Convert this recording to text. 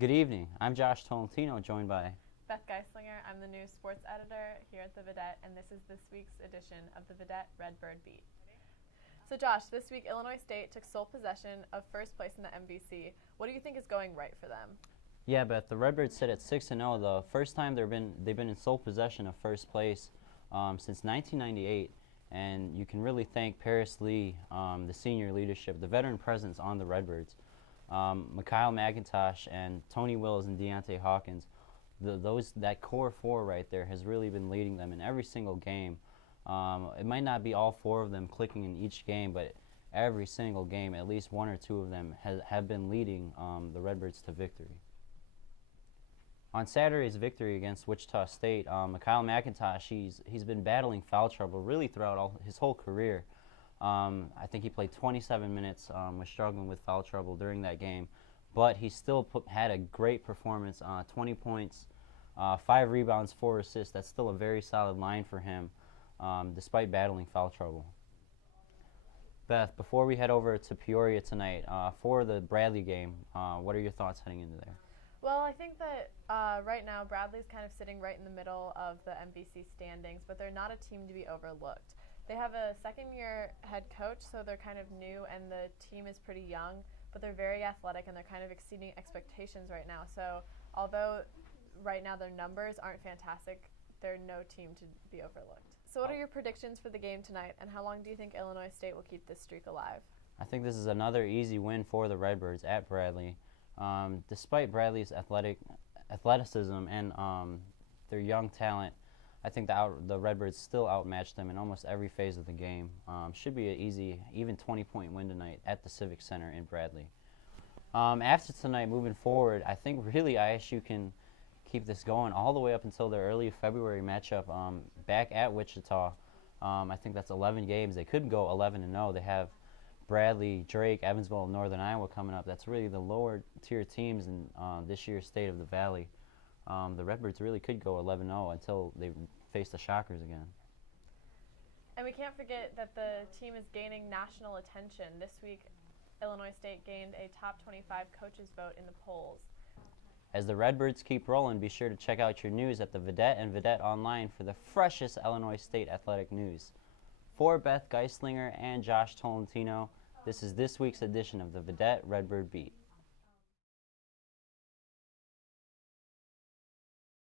Good evening. I'm Josh Tolentino, joined by Beth Geistlinger. I'm the news sports editor here at the Vidette, and this is this week's edition of the Vidette Redbird Beat. So Josh, this week Illinois State took sole possession of first place in the MVC. What do you think is going right for them? Yeah, Beth. The Redbirds sit at 6-0. The first time they've been in sole possession of first place since 1998, and you can really thank Paris Lee, the senior leadership, the veteran presence on the Redbirds. Mikhail McIntosh and Tony Wills and Deontay Hawkins, that core four right there has really been leading them in every single game. It might not be all four of them clicking in each game, but every single game, at least one or two of them have been leading the Redbirds to victory. On Saturday's victory against Wichita State, Mikhail McIntosh, he's been battling foul trouble really throughout his whole career. I think he played 27 minutes, was struggling with foul trouble during that game, but he still had a great performance, 20 points, 5 rebounds, 4 assists. That's still a very solid line for him, despite battling foul trouble. Beth, before we head over to Peoria tonight for the Bradley game, what are your thoughts heading into there? Well, I think that right now Bradley's kind of sitting right in the middle of the MVC standings, but they're not a team to be overlooked. They have a second-year head coach, so they're kind of new, and the team is pretty young, but they're very athletic, and they're kind of exceeding expectations right now. So although right now their numbers aren't fantastic, they're no team to be overlooked. So what are your predictions for the game tonight, and how long do you think Illinois State will keep this streak alive? I think this is another easy win for the Redbirds at Bradley. Despite Bradley's athleticism and their young talent, I think the Redbirds still outmatched them in almost every phase of the game. Should be an easy, even 20-point win tonight at the Civic Center in Bradley. After tonight, moving forward, I think really ISU can keep this going all the way up until their early February matchup back at Wichita. I think that's 11 games. They could go 11-0. They have Bradley, Drake, Evansville, and Northern Iowa coming up. That's really the lower tier teams in this year's State of the Valley. The Redbirds really could go 11-0 until they face the Shockers again. And we can't forget that the team is gaining national attention. This week, Illinois State gained a top 25 coaches vote in the polls. As the Redbirds keep rolling, be sure to check out your news at the Vidette and Vidette Online for the freshest Illinois State athletic news. For Beth Geistlinger and Josh Tolentino, this is this week's edition of the Vidette Redbird Beat.